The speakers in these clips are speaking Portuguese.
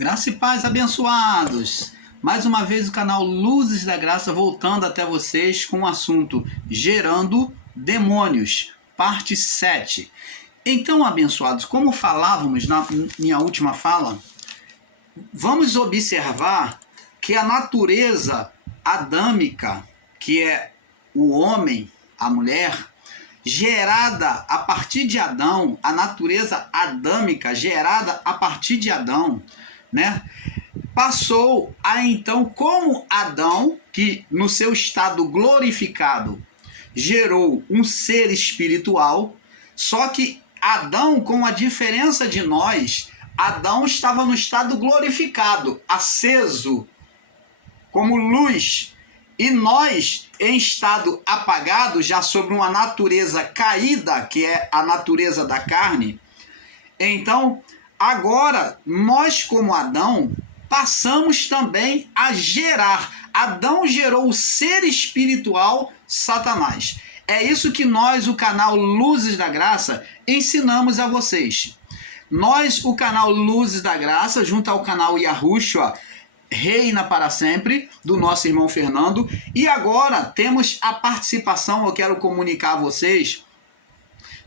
Graça e paz, abençoados! Mais uma vez o canal Luzes da Graça voltando até vocês com o assunto Gerando Demônios, parte 7. Então, abençoados, como falávamos na minha última fala, vamos observar que a natureza adâmica, que é o homem, a mulher, gerada a partir de Adão, a natureza adâmica gerada a partir de Adão, né? Passou a então, como Adão, que no seu estado glorificado gerou um ser espiritual, só que Adão, com a diferença de nós, Adão estava no estado glorificado, aceso, como luz, e nós em estado apagado, já sobre uma natureza caída, que é a natureza da carne. Então, agora, nós como Adão, passamos também a gerar. Adão gerou o ser espiritual, Satanás. É isso que nós, o canal Luzes da Graça, ensinamos a vocês. Nós, o canal Luzes da Graça, junto ao canal Yahushua, reina para sempre, do nosso irmão Fernando. E agora temos a participação, eu quero comunicar a vocês.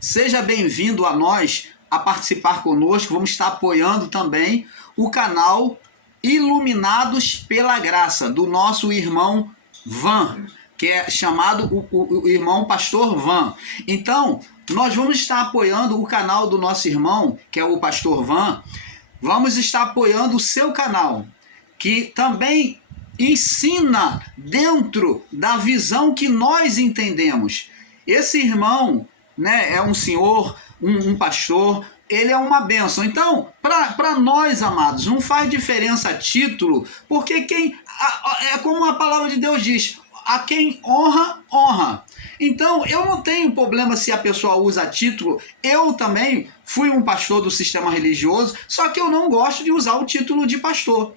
Seja bem-vindo a nós, a participar conosco. Vamos estar apoiando também o canal Iluminados pela Graça, do nosso irmão Van, que é chamado o irmão Pastor Van. Então, nós vamos estar apoiando o canal do nosso irmão, que é o Pastor Van. Vamos estar apoiando o seu canal, que também ensina dentro da visão que nós entendemos. Esse irmão, né, é um senhor, um pastor, ele é uma bênção. Então, para nós, amados, não faz diferença título, porque é como a palavra de Deus diz, a quem honra, honra. Então, eu não tenho problema se a pessoa usa título. Eu também fui um pastor do sistema religioso, só que eu não gosto de usar o título de pastor.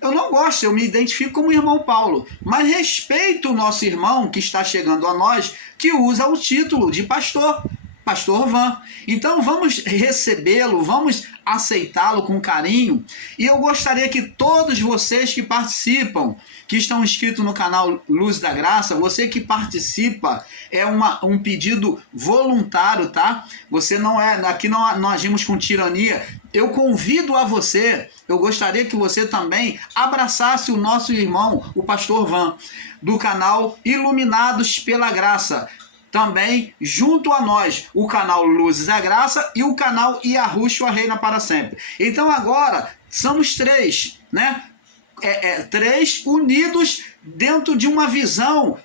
Eu não gosto, eu me identifico como irmão Paulo, mas respeito o nosso irmão que está chegando a nós, que usa o título de pastor, Pastor Van. Então vamos recebê-lo, vamos aceitá-lo com carinho. E eu gostaria que todos vocês que participam, que estão inscritos no canal Luz da Graça, você que participa, é um pedido voluntário, tá? Você não é, aqui não agimos com tirania. Eu convido a você, eu gostaria que você também abraçasse o nosso irmão, o Pastor Van, do canal Iluminados pela Graça. Também, junto a nós, o canal Luzes da Graça e o canal Yahushua Reina para Sempre. Então agora, somos três, né? Três unidos dentro de uma visão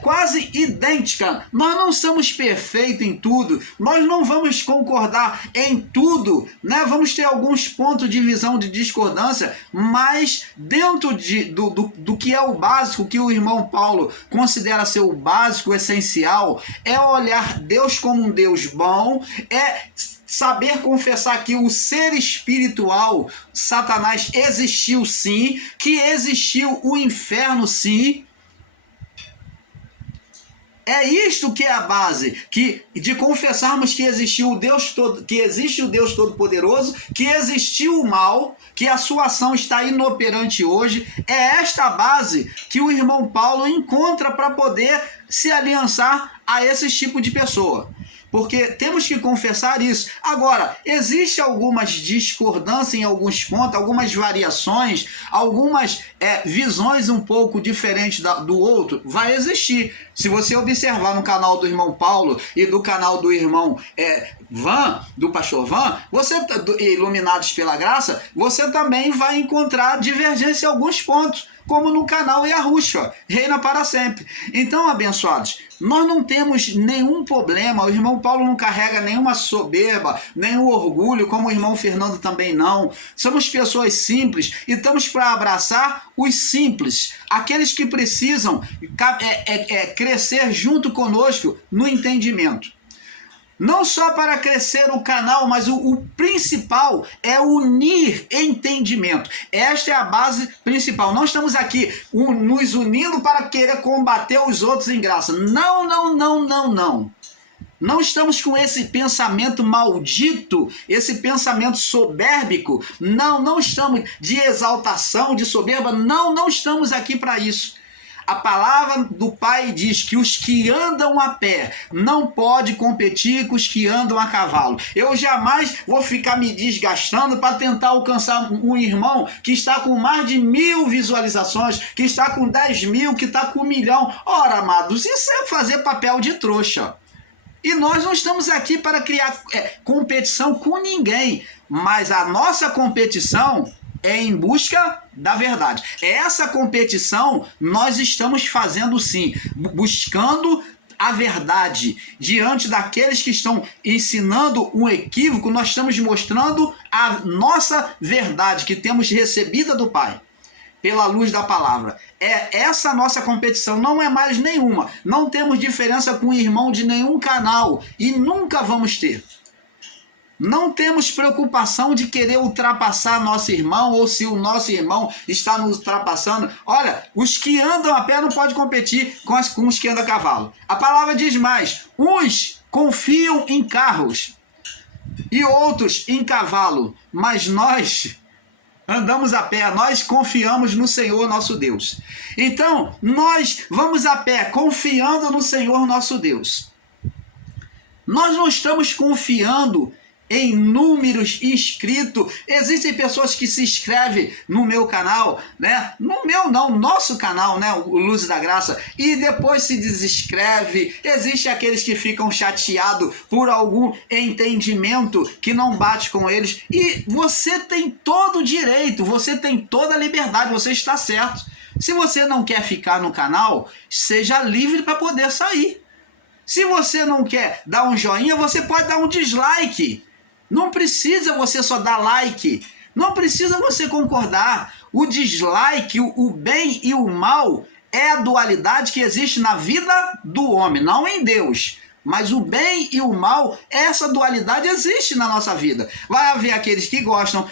quase idêntica. Nós não somos perfeitos em tudo, nós não vamos concordar em tudo, né? Vamos ter alguns pontos de visão de discordância, mas dentro do que é o básico, que o irmão Paulo considera ser o básico, o essencial, é olhar Deus como um Deus bom, é saber confessar que o ser espiritual, Satanás, existiu sim, que existiu o inferno sim. É isto que é a base, de confessarmos que existiu o Deus todo, que existe o Deus Todo-Poderoso, que existiu o mal, que a sua ação está inoperante hoje. É esta a base que o irmão Paulo encontra para poder se aliançar a esse tipo de pessoa. Porque temos que confessar isso. Agora, existe algumas discordâncias em alguns pontos, algumas variações, algumas visões um pouco diferentes do outro. Vai existir. Se você observar no canal do irmão Paulo e do canal do irmão Van, do pastor Van, Iluminados pela Graça, você também vai encontrar divergência em alguns pontos, como no canal Yahushua, reina para sempre. Então, abençoados, nós não temos nenhum problema, o irmão Paulo não carrega nenhuma soberba, nenhum orgulho, como o irmão Fernando também não. Somos pessoas simples e estamos para abraçar os simples, aqueles que precisam crescer junto conosco no entendimento. Não só para crescer o canal, mas o principal é unir entendimento. Esta é a base principal. Não estamos aqui nos unindo para querer combater os outros em graça. Não, não, não, não, não. Não estamos com esse pensamento maldito, esse pensamento soberbico. Não estamos de exaltação, de soberba. Não estamos aqui para isso. A palavra do Pai diz que os que andam a pé não podem competir com os que andam a cavalo. Eu jamais vou ficar me desgastando para tentar alcançar um irmão que está com mais de 1000 visualizações, que está com 10 mil, que está com 1 milhão. Ora, amados, isso é fazer papel de trouxa. E nós não estamos aqui para criar competição com ninguém, mas a nossa competição é em busca da verdade. Essa competição nós estamos fazendo sim, buscando a verdade. Diante daqueles que estão ensinando um equívoco, nós estamos mostrando a nossa verdade que temos recebida do Pai, pela luz da palavra. É essa a nossa competição, não é mais nenhuma. Não temos diferença com o irmão de nenhum canal e nunca vamos ter. Não temos preocupação de querer ultrapassar nosso irmão ou se o nosso irmão está nos ultrapassando. Olha, os que andam a pé não podem competir com os que andam a cavalo. A palavra diz mais: uns confiam em carros e outros em cavalo, mas nós andamos a pé, nós confiamos no Senhor nosso Deus. Então, nós vamos a pé confiando no Senhor nosso Deus. Nós não estamos confiando em números inscritos. Existem pessoas que se inscrevem no meu canal, né? No meu não, nosso canal, né? O Luzes da Graça, e depois se desinscreve. Existem aqueles que ficam chateados por algum entendimento que não bate com eles. E você tem todo o direito, você tem toda a liberdade, você está certo. Se você não quer ficar no canal, seja livre para poder sair. Se você não quer dar um joinha, você pode dar um dislike. Não precisa você só dar like, não precisa você concordar. O dislike, o bem e o mal é a dualidade que existe na vida do homem, não em Deus. Mas o bem e o mal, essa dualidade existe na nossa vida. Vai haver aqueles que gostam,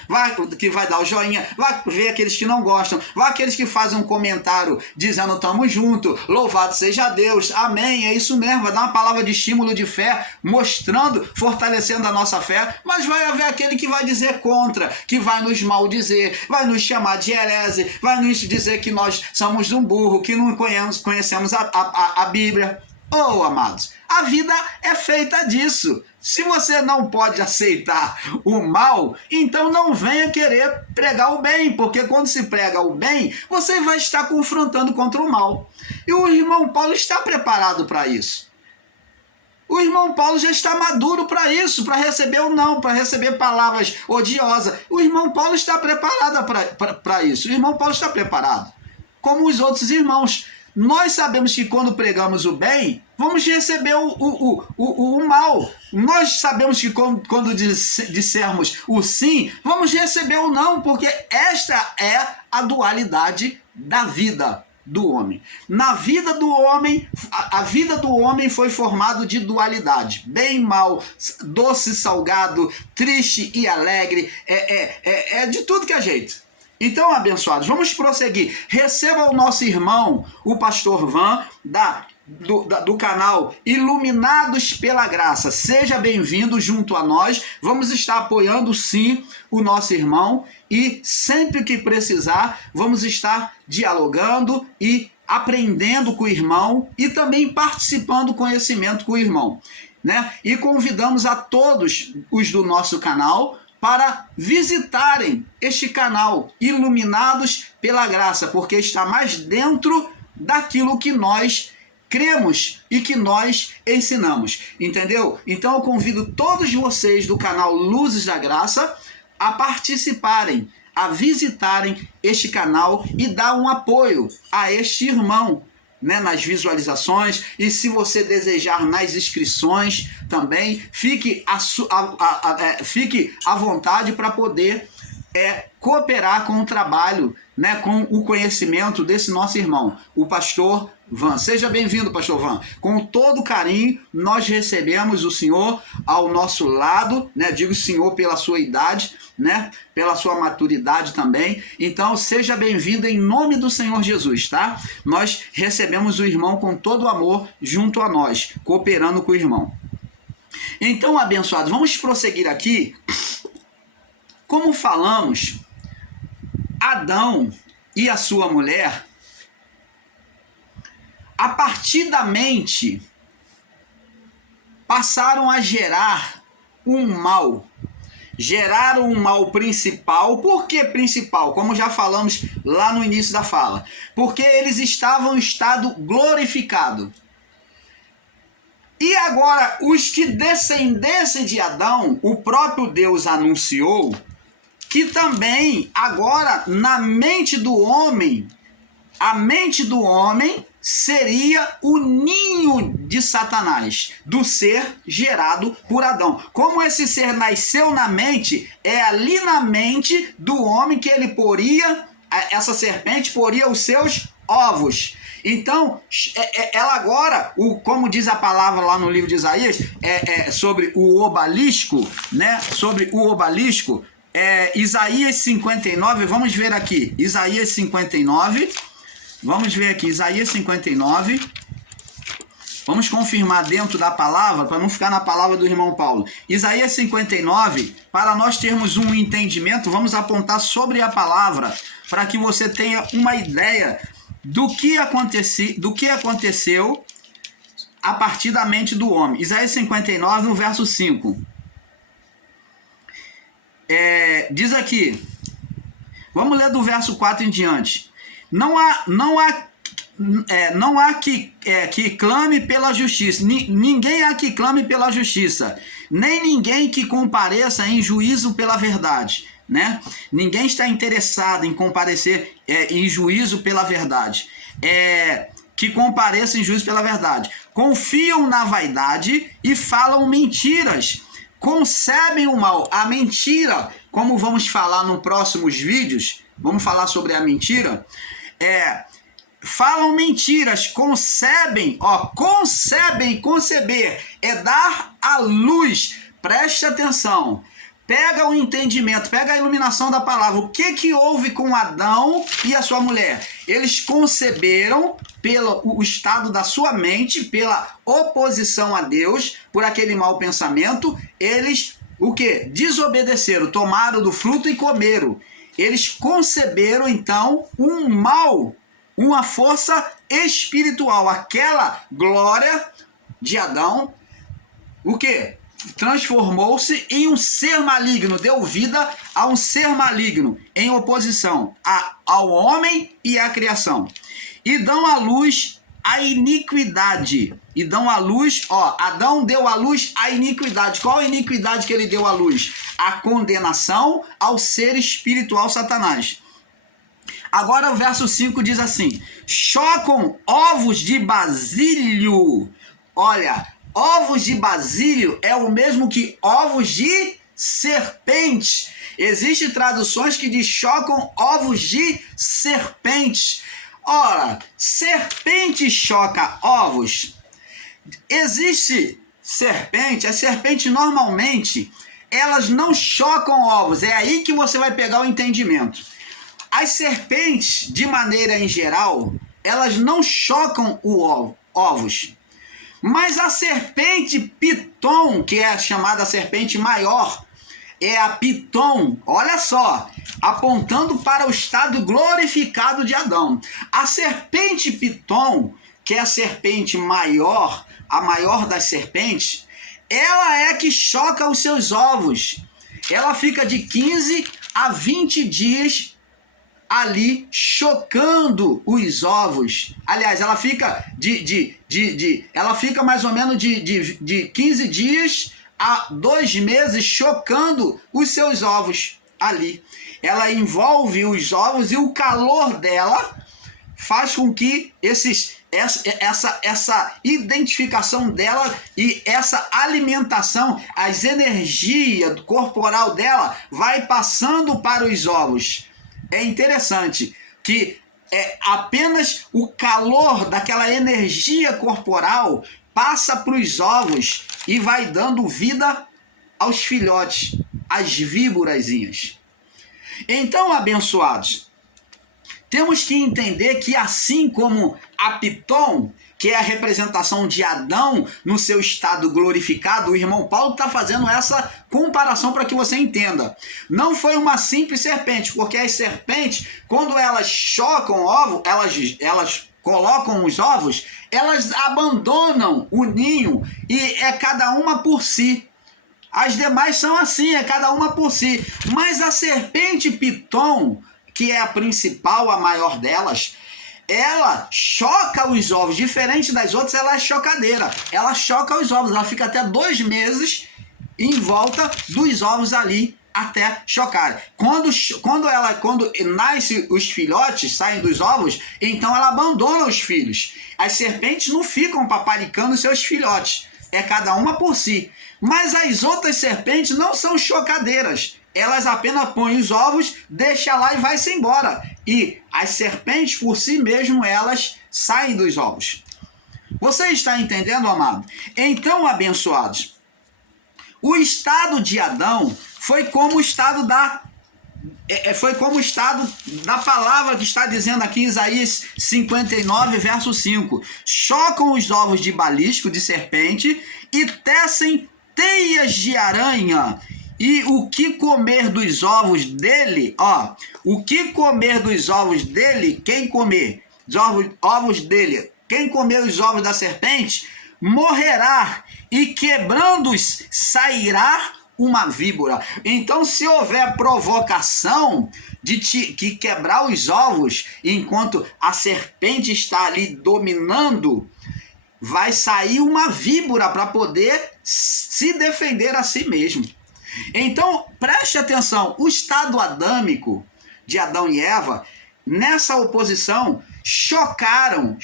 que vai dar o joinha, vai ver aqueles que não gostam, vai aqueles que fazem um comentário dizendo tamo junto, louvado seja Deus, amém, é isso mesmo, vai dar uma palavra de estímulo de fé, mostrando, fortalecendo a nossa fé, mas vai haver aquele que vai dizer contra, que vai nos maldizer, vai nos chamar de herege, vai nos dizer que nós somos um burro, que não conhecemos a Bíblia. Oh, amados, a vida é feita disso. Se você não pode aceitar o mal, então não venha querer pregar o bem, porque quando se prega o bem, você vai estar confrontando contra o mal. E o irmão Paulo está preparado para isso. O irmão Paulo já está maduro para isso, para receber o não, para receber palavras odiosas. O irmão Paulo está preparado para isso. O irmão Paulo está preparado, como os outros irmãos. Nós sabemos que quando pregamos o bem, vamos receber o mal. Nós sabemos que quando dissermos o sim, vamos receber o não, porque esta é a dualidade da vida do homem. Na vida do homem, a vida do homem foi formada de dualidade. Bem e mal, doce e salgado, triste e alegre, é de tudo que é jeito. Então, abençoados, vamos prosseguir. Receba o nosso irmão, o pastor Van, do canal Iluminados pela Graça. Seja bem-vindo junto a nós. Vamos estar apoiando, sim, o nosso irmão. E sempre que precisar, vamos estar dialogando e aprendendo com o irmão e também participando do conhecimento com o irmão, né? E convidamos a todos os do nosso canal para visitarem este canal Iluminados pela Graça, porque está mais dentro daquilo que nós cremos e que nós ensinamos, entendeu? Então eu convido todos vocês do canal Luzes da Graça a participarem, a visitarem este canal e dar um apoio a este irmão, né, nas visualizações, e se você desejar nas inscrições também, fique à vontade para poder cooperar com o trabalho, né, com o conhecimento desse nosso irmão, o pastor Van. Seja bem-vindo, pastor Van. Com todo carinho, nós recebemos o senhor ao nosso lado, né? Digo senhor pela sua idade, né? Pela sua maturidade também. Então, seja bem-vindo em nome do Senhor Jesus, tá? Nós recebemos o irmão com todo o amor junto a nós, cooperando com o irmão. Então, abençoados, vamos prosseguir aqui. Como falamos, Adão e a sua mulher, a partir da mente, passaram a gerar um mal. Geraram um mal principal. Por que principal? Como já falamos lá no início da fala. Porque eles estavam em estado glorificado. E agora, os que descendessem de Adão, o próprio Deus anunciou que também, agora, na mente do homem, a mente do homem seria o ninho de Satanás, do ser gerado por Adão. Como esse ser nasceu na mente, é ali na mente do homem que ele poria, essa serpente poria os seus ovos. Então, ela agora, como diz a palavra lá no livro de Isaías, sobre o obalisco, né? Sobre o obalisco, Isaías 59, vamos ver aqui, Isaías 59, vamos ver aqui, Isaías 59, vamos confirmar dentro da palavra, para não ficar na palavra do irmão Paulo. Isaías 59, para nós termos um entendimento, vamos apontar sobre a palavra, para que você tenha uma ideia do que aconteceu a partir da mente do homem. Isaías 59, no verso 5. Diz aqui, vamos ler do verso 4 em diante. Não há que clame pela justiça, ninguém há que clame pela justiça, nem ninguém que compareça em juízo pela verdade, né? Ninguém está interessado em comparecer em juízo pela verdade, que compareça em juízo pela verdade. Confiam na vaidade e falam mentiras, concebem o mal. A mentira, como vamos falar nos próximos vídeos, vamos falar sobre a mentira, falam mentiras, concebem, conceber, é dar à luz. Preste atenção, pega o entendimento, pega a iluminação da palavra. O que houve com Adão e a sua mulher? Eles conceberam pelo estado da sua mente, pela oposição a Deus, por aquele mau pensamento, eles, o que? Desobedeceram, tomaram do fruto e comeram. Eles conceberam, então, um mal, uma força espiritual. Aquela glória de Adão, o que? Transformou-se em um ser maligno, deu vida a um ser maligno, em oposição ao homem e à criação. E dão à luz a iniquidade. E dão à luz, Adão deu à luz a iniquidade. Qual a iniquidade que ele deu à luz? A condenação ao ser espiritual Satanás. Agora o verso 5 diz assim: chocam ovos de basílio. Olha, ovos de basílio é o mesmo que ovos de serpente. Existem traduções que diz chocam ovos de serpente. Ora, serpente choca ovos. Existe serpente, a serpente normalmente, elas não chocam ovos. É aí que você vai pegar o entendimento. As serpentes, de maneira em geral, elas não chocam ovos. Mas a serpente piton, que é a chamada serpente maior, é a piton, olha só, apontando para o estado glorificado de Adão. A serpente piton, que é a serpente maior, a maior das serpentes, ela é que choca os seus ovos. Ela fica de 15 a 20 dias ali chocando os ovos. Aliás, ela fica ela fica mais ou menos de 15 dias a 2 meses chocando os seus ovos ali. Ela envolve os ovos e o calor dela faz com que essa identificação dela e essa alimentação, as energias corporal dela vai passando para os ovos. É interessante que apenas o calor daquela energia corporal passa para os ovos e vai dando vida aos filhotes, às víborazinhas. Então, abençoados, temos que entender que assim como a piton, que é a representação de Adão no seu estado glorificado, o irmão Paulo está fazendo essa comparação para que você entenda. Não foi uma simples serpente, porque as serpentes, quando elas chocam o ovo, elas colocam os ovos, elas abandonam o ninho e é cada uma por si. As demais são assim, é cada uma por si. Mas a serpente piton, que é a principal, a maior delas, ela choca os ovos, diferente das outras, ela é chocadeira. Ela choca os ovos, ela fica até 2 meses em volta dos ovos ali, até chocar. Quando nasce os filhotes, saem dos ovos, então ela abandona os filhos. As serpentes não ficam paparicando seus filhotes, é cada uma por si. Mas as outras serpentes não são chocadeiras. Elas apenas põem os ovos, deixam lá e vai-se embora. E as serpentes, por si mesmo, elas saem dos ovos. Você está entendendo, amado? Então, abençoados, o estado de Adão foi como o estado da palavra que está dizendo aqui em Isaías 59, verso 5. Chocam os ovos de balisco, de serpente, e tecem teias de aranha. E o que comer dos ovos dele, o que comer dos ovos dele, quem comer ovos dele, quem comer os ovos da serpente, morrerá, e quebrando-os sairá uma víbora. Então, se houver provocação de que quebrar os ovos, enquanto a serpente está ali dominando, vai sair uma víbora para poder se defender a si mesmo. Então, preste atenção, o estado adâmico de Adão e Eva, nessa oposição, chocaram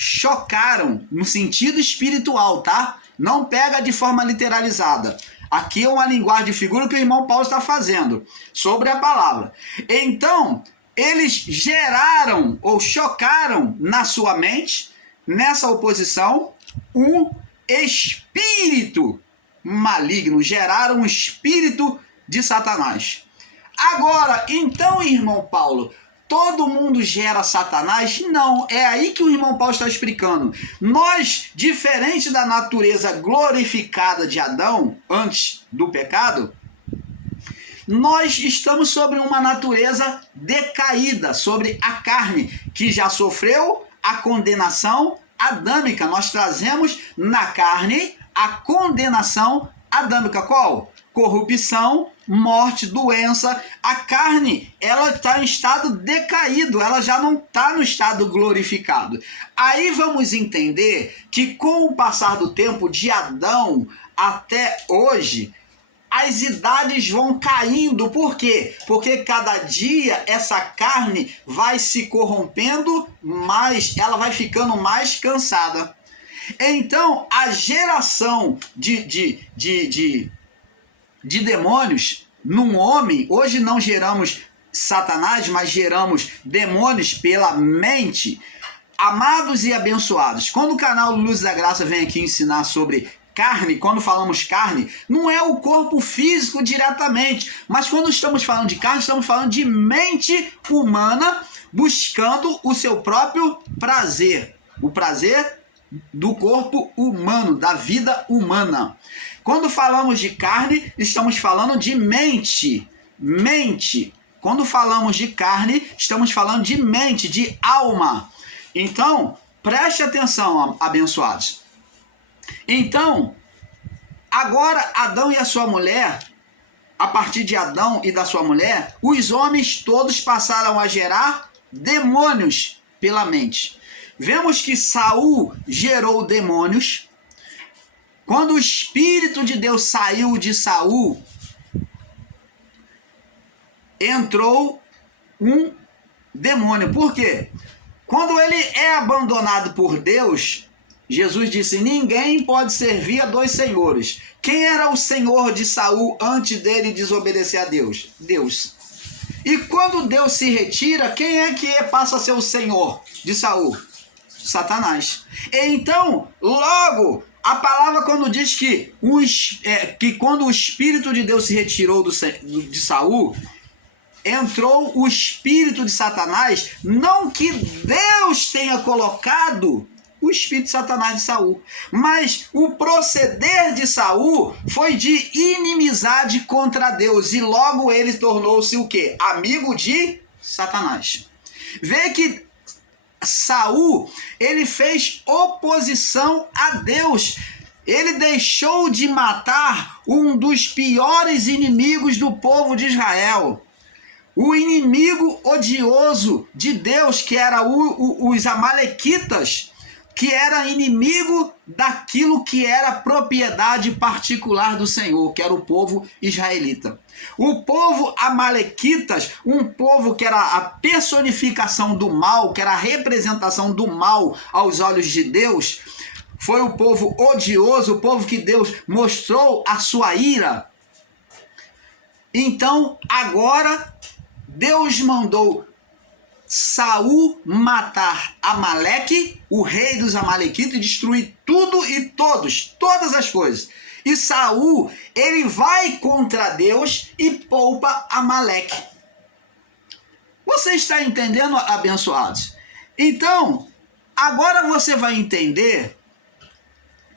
no sentido espiritual, tá? Não pega de forma literalizada. Aqui é uma linguagem de figura que o irmão Paulo está fazendo sobre a palavra. Então, eles geraram ou chocaram na sua mente, nessa oposição, um espírito maligno, geraram um espírito de Satanás. Agora, então, irmão Paulo, todo mundo gera Satanás? Não, é aí que o irmão Paulo está explicando. Nós, diferente da natureza glorificada de Adão, antes do pecado, nós estamos sobre uma natureza decaída, sobre a carne, que já sofreu a condenação adâmica. Nós trazemos na carne a condenação adâmica. Qual? Corrupção, morte, doença. A carne, ela está em estado decaído, ela já não está no estado glorificado. Aí vamos entender que com o passar do tempo, de Adão até hoje, as idades vão caindo. Por quê? Porque cada dia essa carne vai se corrompendo mais, ela vai ficando mais cansada. Então, a geração de demônios num homem, hoje não geramos Satanás, mas geramos demônios pela mente. Amados e abençoados, quando o canal Luz da Graça vem aqui ensinar sobre carne, quando falamos carne, não é o corpo físico diretamente, mas quando estamos falando de carne, estamos falando de mente humana buscando o seu próprio prazer, o prazer do corpo humano, da vida humana. Quando falamos de carne, estamos falando de mente. Quando falamos de carne, estamos falando de mente, de alma. Então, preste atenção, abençoados. Então, agora Adão e a sua mulher, a partir de Adão e da sua mulher, os homens todos passaram a gerar demônios pela mente. Vemos que Saul gerou demônios. Quando o Espírito de Deus saiu de Saul, entrou um demônio. Por quê? Quando ele é abandonado por Deus, Jesus disse: ninguém pode servir a 2 senhores. Quem era o senhor de Saul antes dele desobedecer a Deus? Deus. E quando Deus se retira, quem é que passa a ser o senhor de Saul? Satanás. Então, logo, a palavra quando diz que quando o Espírito de Deus se retirou de Saul, entrou o espírito de Satanás, não que Deus tenha colocado o espírito de Satanás de Saul. Mas o proceder de Saul foi de inimizade contra Deus, e logo ele tornou-se o quê? Amigo de Satanás. Vê que Saul, ele fez oposição a Deus. Ele deixou de matar um dos piores inimigos do povo de Israel. O inimigo odioso de Deus, que era os amalequitas, que era inimigo daquilo que era propriedade particular do Senhor, que era o povo israelita. O povo amalequitas, um povo que era a personificação do mal, que era a representação do mal aos olhos de Deus, foi o povo odioso, o povo que Deus mostrou a sua ira. Então, agora, Deus mandou Saul matar Amaleque, o rei dos amalequitas, e destruir tudo e todas as coisas. E Saul, ele vai contra Deus e poupa Amaleque. Você está entendendo, abençoados? Então, agora você vai entender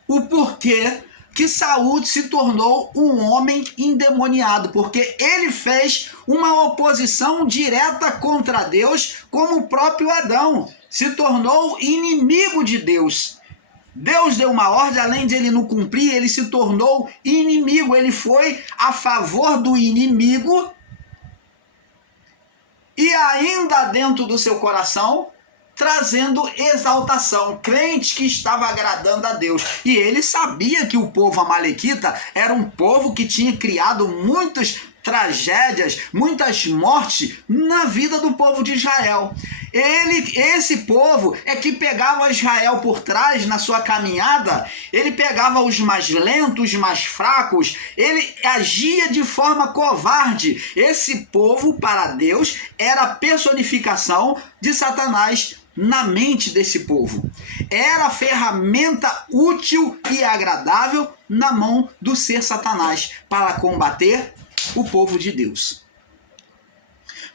o porquê que Saul se tornou um homem endemoniado, porque ele fez uma oposição direta contra Deus, como o próprio Adão se tornou inimigo de Deus. Deus deu uma ordem, além de ele não cumprir, ele se tornou inimigo, ele foi a favor do inimigo, e ainda dentro do seu coração trazendo exaltação, crente que estava agradando a Deus. E ele sabia que o povo amalequita era um povo que tinha criado muitas tragédias, muitas mortes na vida do povo de Israel. Esse povo é que pegava Israel por trás na sua caminhada, ele pegava os mais lentos, os mais fracos, ele agia de forma covarde. Esse povo, para Deus, era a personificação de Satanás na mente desse povo. Era a ferramenta útil e agradável na mão do ser Satanás para combater o povo de Deus.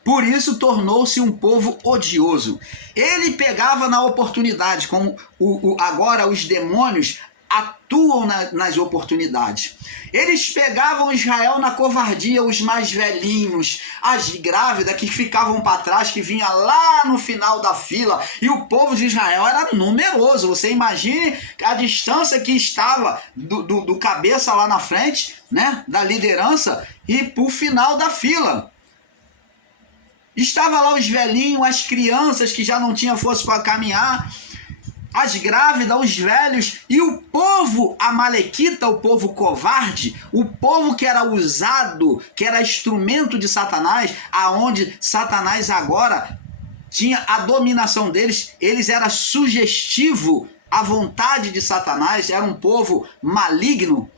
Por isso tornou-se um povo odioso. Ele pegava na oportunidade, como agora os demônios atuam nas oportunidades. Eles pegavam Israel na covardia, os mais velhinhos, as grávidas que ficavam para trás, que vinha lá no final da fila, e o povo de Israel era numeroso. Você imagine a distância que estava do cabeça lá na frente, né, da liderança, e para o final da fila. Estava lá os velhinhos, as crianças que já não tinham força para caminhar, as grávidas, os velhos, e o povo amalequita, o povo covarde, o povo que era usado, que era instrumento de Satanás, aonde Satanás agora tinha a dominação deles, eles eram sugestivo à vontade de Satanás, era um povo maligno.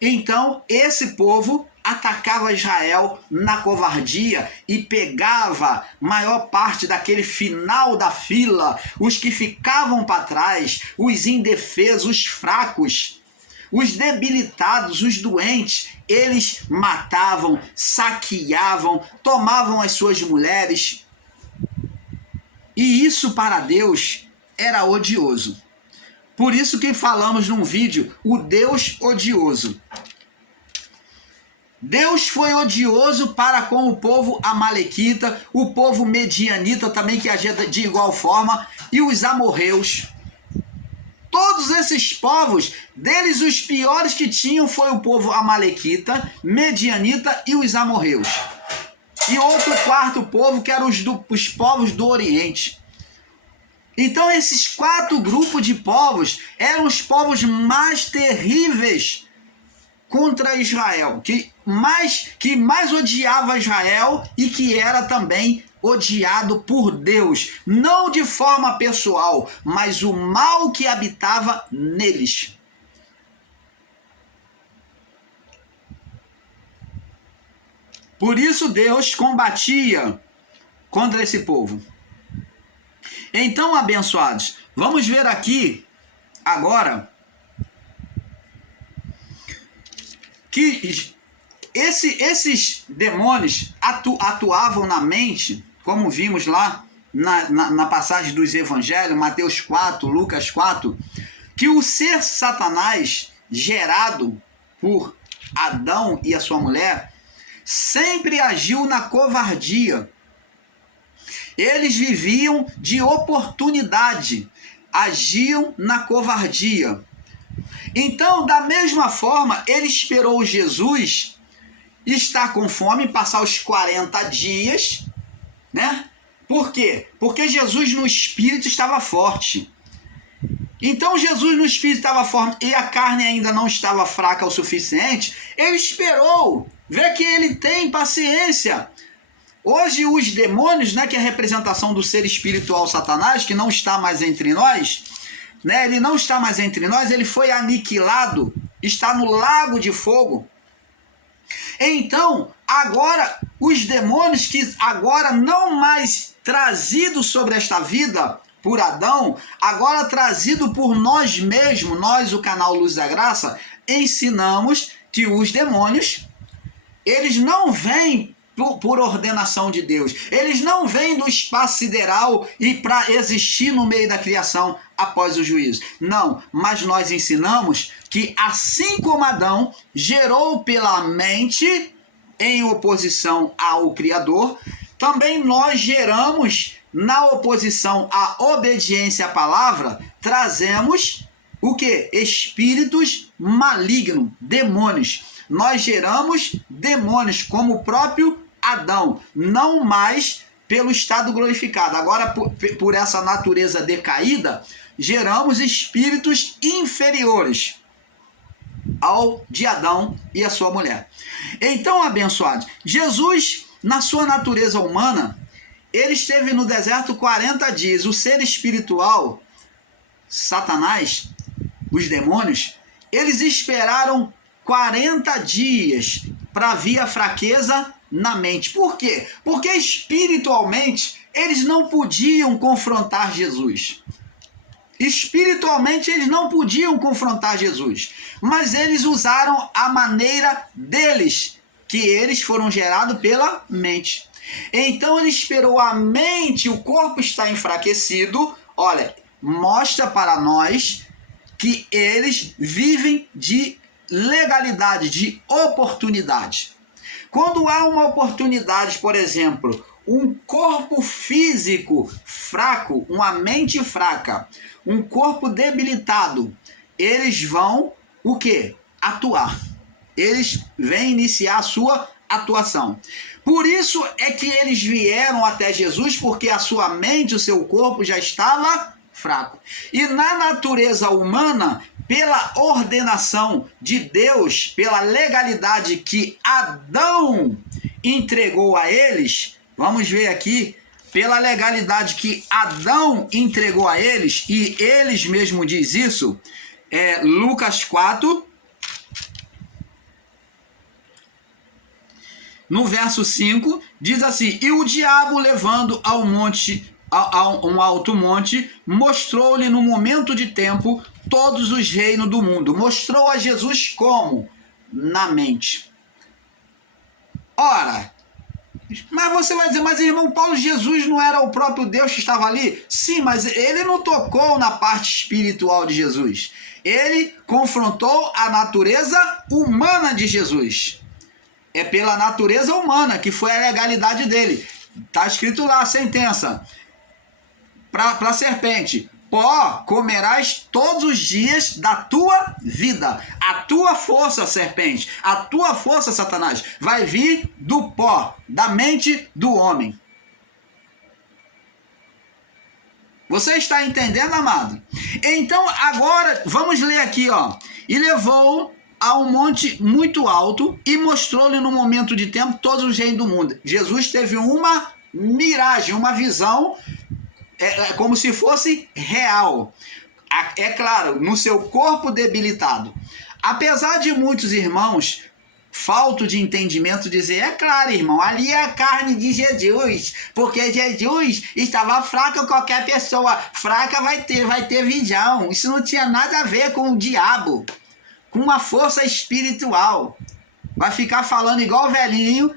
Então esse povo atacava Israel na covardia e pegava maior parte daquele final da fila, os que ficavam para trás, os indefesos, os fracos, os debilitados, os doentes. Eles matavam, saqueavam, tomavam as suas mulheres. E isso para Deus era odioso. Por isso que falamos num vídeo, o Deus odioso. Deus foi odioso para com o povo amalequita, o povo medianita também, que agia de igual forma, e os amorreus. Todos esses povos, deles os piores que tinham foi o povo amalequita, medianita e os amorreus. E outro quarto povo que eram os povos do Oriente. Então esses 4 grupos de povos eram os povos mais terríveis contra Israel, que mais odiava Israel e que era também odiado por Deus, não de forma pessoal, mas o mal que habitava neles. Por isso Deus combatia contra esse povo. Então, abençoados, vamos ver aqui agora que esses demônios atuavam na mente, como vimos lá na passagem dos evangelhos, Mateus 4, Lucas 4, que o ser Satanás, gerado por Adão e a sua mulher, sempre agiu na covardia. Eles viviam de oportunidade, agiam na covardia. Então, da mesma forma, ele esperou Jesus estar com fome, passar os 40 dias, né? Por quê? Porque Jesus no espírito estava forte. Então Jesus no espírito estava forte e a carne ainda não estava fraca o suficiente. Ele esperou, vê que ele tem paciência. Hoje os demônios, né, que é a representação do ser espiritual Satanás, que não está mais entre nós, né, ele não está mais entre nós, ele foi aniquilado, está no lago de fogo. Então, agora, os demônios que agora não mais trazidos sobre esta vida por Adão, agora trazido por nós mesmos, nós, o canal Luz da Graça, ensinamos que os demônios, eles não vêm por ordenação de Deus, eles não vêm do espaço sideral e para existir no meio da criação após o juízo. Não, mas nós ensinamos que assim como Adão gerou pela mente em oposição ao Criador, também nós geramos na oposição à obediência à palavra, trazemos o que? Espíritos malignos, demônios. Nós geramos demônios como o próprio Adão, não mais pelo estado glorificado. Agora, por essa natureza decaída, geramos espíritos inferiores ao de Adão e a sua mulher. Então, abençoados, Jesus, na sua natureza humana, ele esteve no deserto 40 dias. O ser espiritual, Satanás, os demônios, eles esperaram 40 dias para vir a fraqueza na mente. Por quê? Porque espiritualmente eles não podiam confrontar Jesus. Espiritualmente eles não podiam confrontar Jesus, mas eles usaram a maneira deles, que eles foram gerados pela mente. Então ele esperou a mente, o corpo está enfraquecido. Olha, mostra para nós que eles vivem de legalidade, de oportunidade. Quando há uma oportunidade, por exemplo, um corpo físico fraco, uma mente fraca, um corpo debilitado, eles vão o quê? Atuar. Eles vêm iniciar a sua atuação. Por isso é que eles vieram até Jesus, porque a sua mente, o seu corpo já estava fraco. E na natureza humana, pela ordenação de Deus, pela legalidade que Adão entregou a eles, vamos ver aqui, pela legalidade que Adão entregou a eles, e eles mesmos diz isso, Lucas 4, no verso 5, diz assim: e o diabo, levando ao monte, a um alto monte, mostrou-lhe no momento de tempo todos os reinos do mundo. Mostrou a Jesus como? Na mente. Ora, mas você vai dizer, mas irmão Paulo, Jesus não era o próprio Deus que estava ali? Sim, mas ele não tocou na parte espiritual de Jesus. Ele confrontou a natureza humana de Jesus. É pela natureza humana, que foi a legalidade dele. Está escrito lá a sentença. Para a serpente: pó comerás todos os dias da tua vida. A tua força, serpente, a tua força, Satanás, vai vir do pó, da mente do homem. Você está entendendo, amado? Então, agora, vamos ler aqui, ó. E levou a um monte muito alto e mostrou-lhe no momento de tempo todos os reinos do mundo. Jesus teve uma miragem, uma visão, como se fosse real. É claro, no seu corpo debilitado. Apesar de muitos irmãos, falto de entendimento, dizer, é claro, irmão, ali é a carne de Jesus, porque Jesus estava fraco, qualquer pessoa fraca vai ter visão. Isso não tinha nada a ver com o diabo, com uma força espiritual. Vai ficar falando igual velhinho,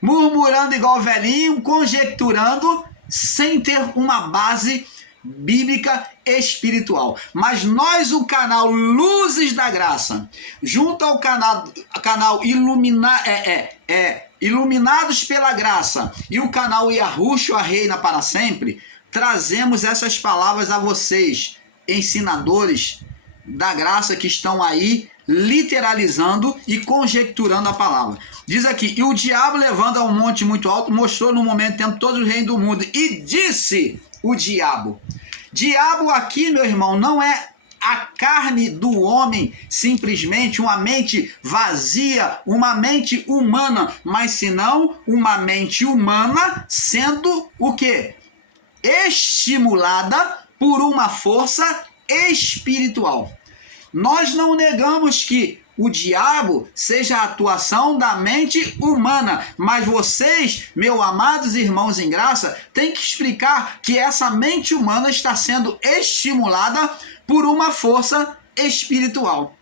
murmurando igual velhinho, conjecturando, sem ter uma base bíblica espiritual. Mas nós, o canal Luzes da Graça, junto ao canal Iluminados pela Graça e o canal Yahushua Reina para Sempre, trazemos essas palavras a vocês, ensinadores da graça que estão aí literalizando e conjecturando a palavra. Diz aqui: e o diabo, levando a um monte muito alto, mostrou no momento tempo todo o reino do mundo, e disse o diabo. Diabo aqui, meu irmão, não é a carne do homem, simplesmente uma mente vazia, uma mente humana, mas senão uma mente humana sendo o quê? Estimulada por uma força espiritual. Nós não negamos que o diabo seja a atuação da mente humana, mas vocês, meus amados irmãos em graça, têm que explicar que essa mente humana está sendo estimulada por uma força espiritual.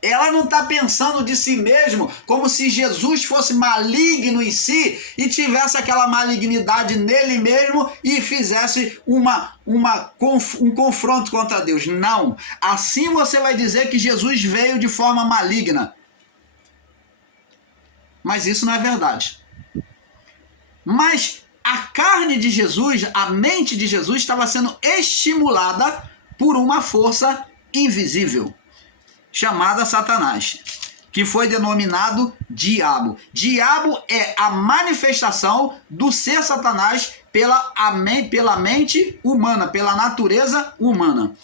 Ela não está pensando de si mesmo como se Jesus fosse maligno em si e tivesse aquela malignidade nele mesmo e fizesse um confronto contra Deus. Não. Assim você vai dizer que Jesus veio de forma maligna. Mas isso não é verdade. Mas a carne de Jesus, a mente de Jesus estava sendo estimulada por uma força invisível, chamada Satanás, que foi denominado diabo. Diabo é a manifestação do ser Satanás pela mente humana, pela natureza humana.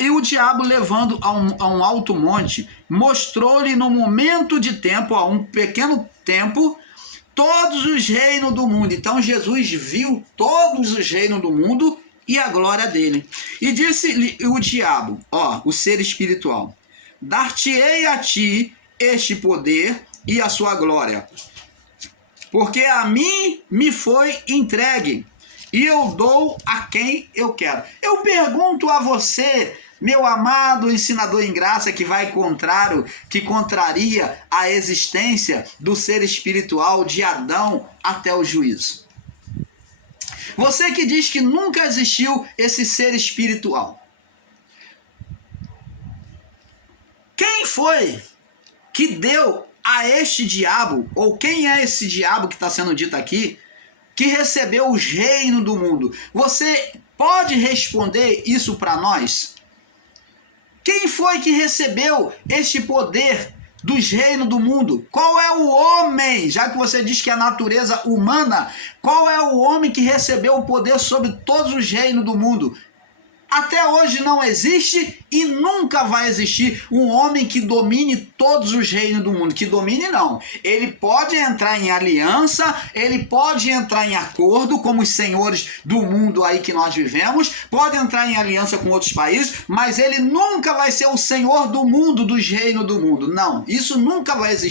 E o diabo, levando a um alto monte, mostrou-lhe no momento de tempo, a um pequeno tempo, todos os reinos do mundo. Então Jesus viu todos os reinos do mundo e a glória dele. E disse-lhe o diabo, o ser espiritual: dar-te-ei a ti este poder e a sua glória, porque a mim me foi entregue, e eu dou a quem eu quero. Eu pergunto a você, meu amado ensinador em graça, que vai contrário, que contraria a existência do ser espiritual de Adão até o juízo. Você que diz que nunca existiu esse ser espiritual. Quem foi que deu a este diabo, ou quem é esse diabo que está sendo dito aqui, que recebeu os reinos do mundo? Você pode responder isso para nós? Quem foi que recebeu este poder dos reinos do mundo? Qual é o homem, já que você diz que é a natureza humana, qual é o homem que recebeu o poder sobre todos os reinos do mundo? Até hoje não existe e nunca vai existir um homem que domine todos os reinos do mundo. Que domine não. Ele pode entrar em aliança, ele pode entrar em acordo como os senhores do mundo aí que nós vivemos, pode entrar em aliança com outros países, mas ele nunca vai ser o senhor do mundo, dos reinos do mundo. Não, isso nunca vai existir.